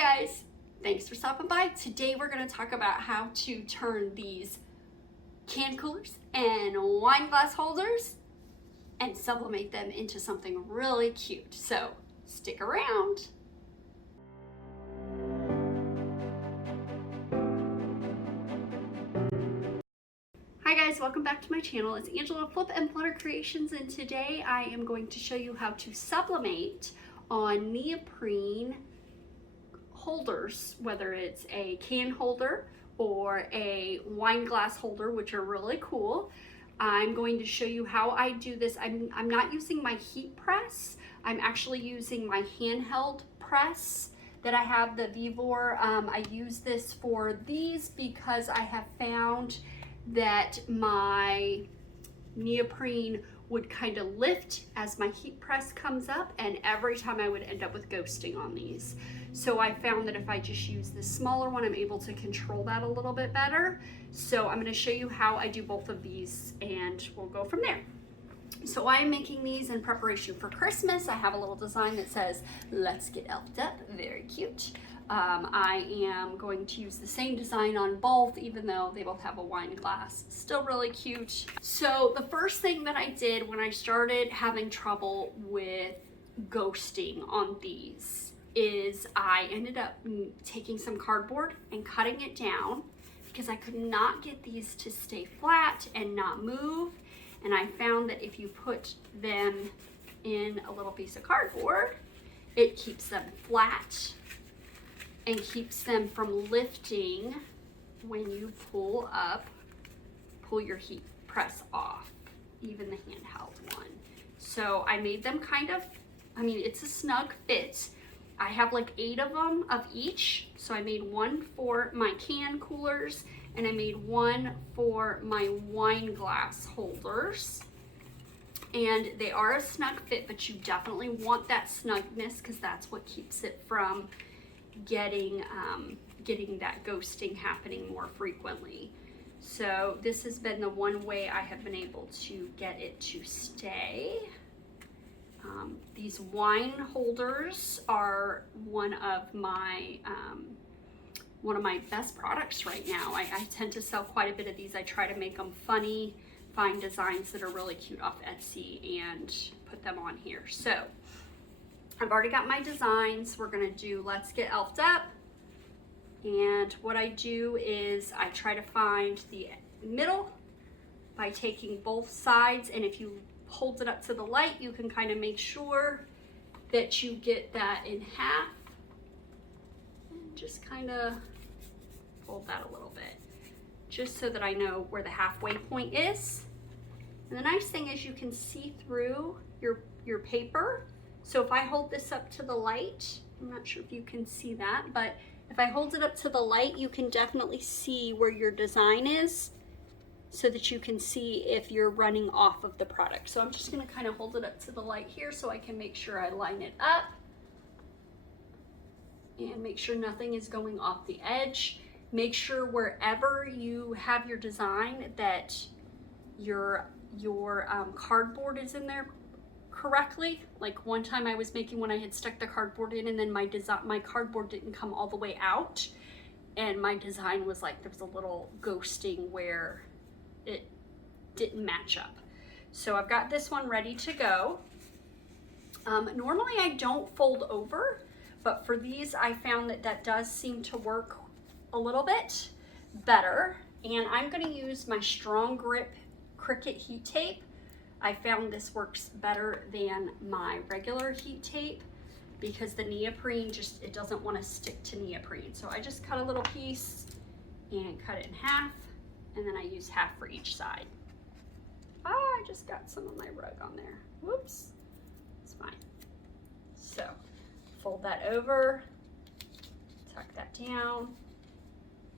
Hi guys, thanks for stopping by. Today we're going to talk about how to turn these can coolers and wine glass holders and sublimate them into something really cute. So stick around. Hi guys, welcome back to my channel. It's Angela Flip and Flutter Creations, and today I am going to show you how to sublimate on neoprene holders, whether it's a can holder or a wine glass holder, which are really cool. I'm going to show you how I do this. I'm not using my heat press. I'm actually using my handheld press that I have, the Vivor. I use this for these because I have found that my neoprene would kind of lift as my heat press comes up, and every time I would end up with ghosting on these. So I found that if I just use this smaller one, I'm able to control that a little bit better. So I'm going to show you how I do both of these and we'll go from there. So I'm making these in preparation for Christmas. I have a little design that says, "Let's get elfed up." Very cute. I am going to use the same design on both, even though they both have a wine glass. Still really cute. So the first thing that I did when I started having trouble with ghosting on these is I ended up taking some cardboard and cutting it down because I could not get these to stay flat and not move. And I found that if you put them in a little piece of cardboard, it keeps them flat and keeps them from lifting when you pull your heat press off, even the handheld one. So I made them kind of, it's a snug fit. I have like 8 of them of each. So I made one for my can coolers and I made one for my wine glass holders. And they are a snug fit, but you definitely want that snugness because that's what keeps it from getting that ghosting happening more frequently. So this has been the one way I have been able to get it to stay. These wine holders are one of my best products right now. I tend to sell quite a bit of these. I try to make them funny, find designs that are really cute off Etsy and put them on here. So I've already got my designs. We're gonna do Let's Get Elfed Up. And what I do is I try to find the middle by taking both sides, and if you hold it up to the light, you can kind of make sure that you get that in half. And just kind of fold that a little bit, just so that I know where the halfway point is. And the nice thing is you can see through your paper. So if I hold this up to the light, I'm not sure if you can see that, but if I hold it up to the light, you can definitely see where your design is so that you can see if you're running off of the product. So I'm just gonna kind of hold it up to the light here so I can make sure I line it up and make sure nothing is going off the edge. Make sure wherever you have your design that your cardboard is in there correctly. Like one time I was making when I had stuck the cardboard in and then my cardboard didn't come all the way out, and my design was like, there was a little ghosting where it didn't match up. So I've got this one ready to go. Normally I don't fold over, but for these I found that does seem to work a little bit better. And I'm going to use my Strong Grip Cricut heat tape. I found this works better than my regular heat tape because the neoprene it doesn't want to stick to neoprene. So I just cut a little piece and cut it in half, and then I use half for each side. I just got some of my rug on there. Whoops, it's fine. So fold that over, tuck that down,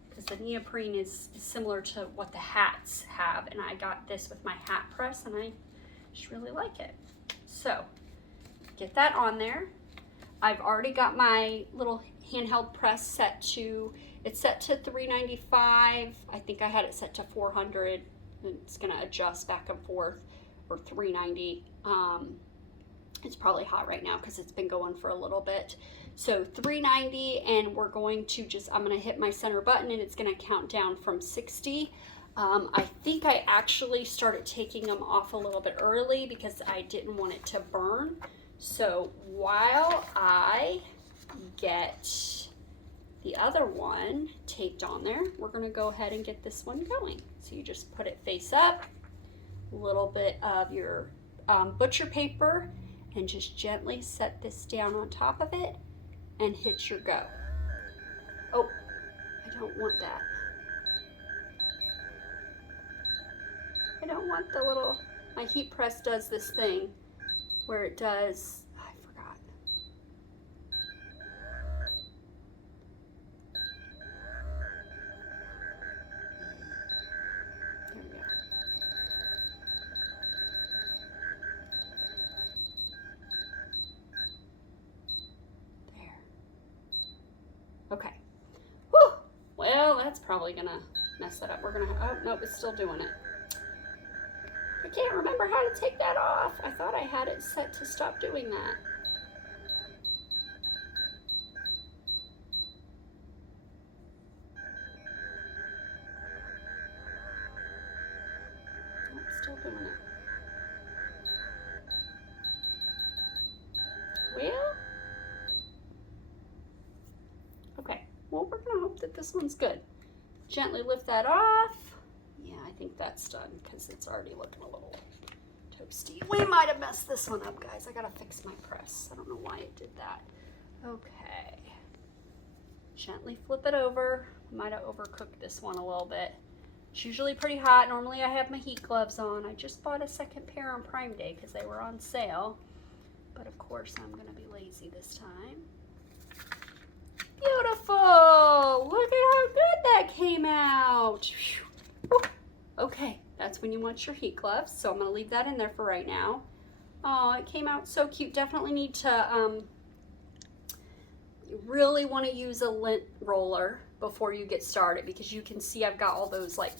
because the neoprene is similar to what the hats have, and I got this with my hat press and I just really like it. So get that on there. I've already got my little handheld press set to, it's set to 395. I think I had it set to 400. It's gonna adjust back and forth, or 390. It's probably hot right now because it's been going for a little bit. So 390, and we're going to I'm going to hit my center button and it's going to count down from 60. I think I actually started taking them off a little bit early because I didn't want it to burn. So while I get the other one taped on there, we're going to go ahead and get this one going. So you just put it face up, a little bit of your butcher paper, and just gently set this down on top of it and hit your go. Oh, I don't want that. I don't want the little, my heat press does this thing where it does, I forgot. There we go. There. Okay. Whew. Well, that's probably gonna mess that up. We're gonna, oh, nope, it's still doing it. I can't remember how to take that off. I thought I had it set to stop doing that. Oh, it's still doing it. Well, okay. Well, we're gonna hope that this one's good. Gently lift that off. Yeah, I think that's done because it's already looking a little toasty. We might have messed this one up, guys. I gotta fix my press. I don't know why it did that. Okay. Gently flip it over. Might have overcooked this one a little bit. It's usually pretty hot. Normally I have my heat gloves on. I just bought a second pair on Prime Day because they were on sale. But of course I'm gonna be lazy this time. Beautiful! Look at how good that came out. Okay, that's when you want your heat gloves. So I'm gonna leave that in there for right now. Oh, it came out so cute. Definitely need to, you really want to use a lint roller before you get started because you can see I've got all those like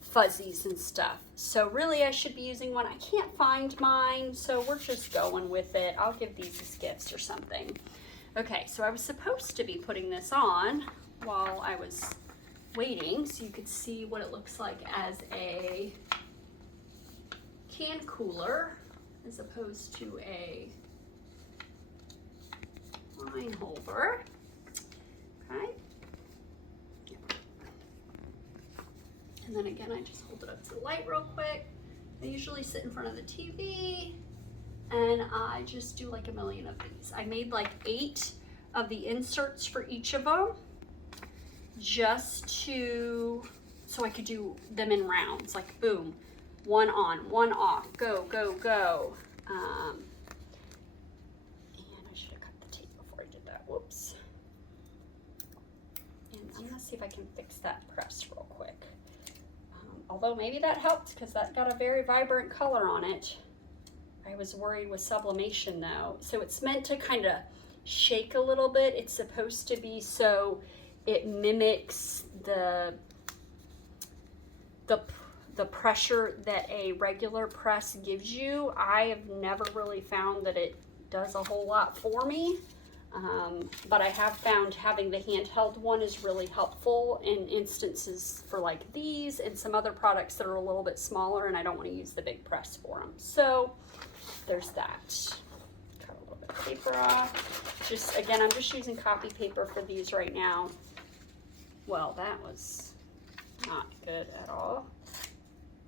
fuzzies and stuff. So really I should be using one. I can't find mine, so we're just going with it. I'll give these as gifts or something. Okay, so I was supposed to be putting this on while I was waiting so you could see what it looks like as a can cooler as opposed to a wine holder. Okay. And then again, I just hold it up to the light real quick. I usually sit in front of the TV and I just do like a million of these. I made like 8 of the inserts for each of them just so I could do them in rounds, like boom, one on, one off, go, go, go. And I should have cut the tape before I did that, whoops. And I'm gonna see if I can fix that press real quick. Although maybe that helped because that got a very vibrant color on it. I was worried with sublimation though. So it's meant to kind of shake a little bit. It's supposed to be so it mimics the pressure that a regular press gives you. I have never really found that it does a whole lot for me. But I have found having the handheld one is really helpful in instances for like these and some other products that are a little bit smaller and I don't want to use the big press for them. So there's that. Cut a little bit of paper off. Just again, I'm just using copy paper for these right now. Well, that was not good at all.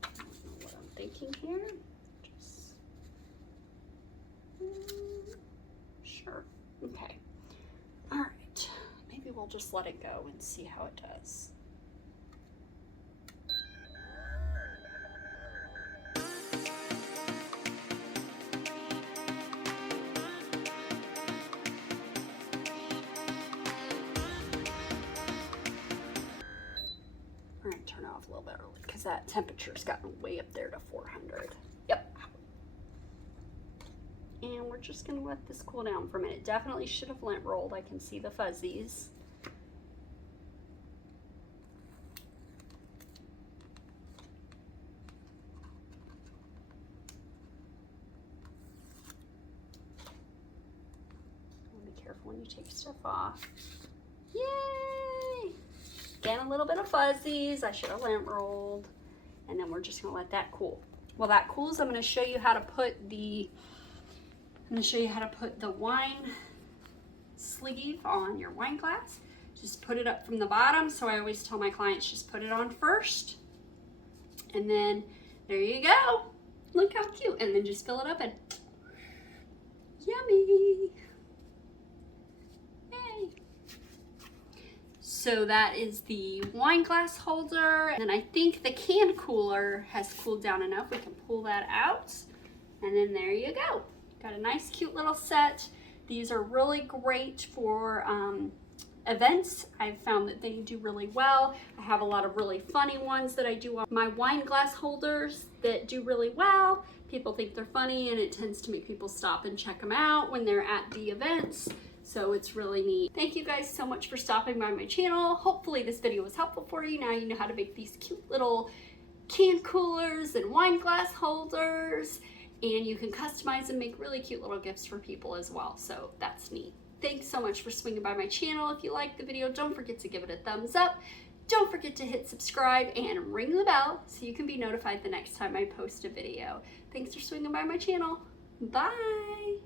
I don't know what I'm thinking here. Just, sure. Okay. All right. Maybe we'll just let it go and see how it does. All right, turn it off a little bit early because that temperature's gotten way up there to 400. Yep. And we're just gonna let this cool down for a minute. Definitely should have lint rolled. I can see the fuzzies. Be careful when stuff off. Yay! Again, a little bit of fuzzies. I should have lint rolled. And then we're just gonna let that cool. While that cools, I'm gonna show you how to put the wine sleeve on your wine glass. Just put it up from the bottom. So I always tell my clients, just put it on first. And then there you go. Look how cute. And then just fill it up and yummy. Yay. So that is the wine glass holder. And I think the can cooler has cooled down enough. We can pull that out. And then there you go. Got a nice cute little set. These are really great for events. I've found that they do really well. I have a lot of really funny ones that I do on my wine glass holders that do really well. People think they're funny and it tends to make people stop and check them out when they're at the events. So it's really neat. Thank you guys so much for stopping by my channel. Hopefully this video was helpful for you. Now you know how to make these cute little can coolers and wine glass holders, and you can customize and make really cute little gifts for people as well. So that's neat. Thanks so much for swinging by my channel. If you liked the video, don't forget to give it a thumbs up. Don't forget to hit subscribe and ring the bell so you can be notified the next time I post a video. Thanks for swinging by my channel. Bye.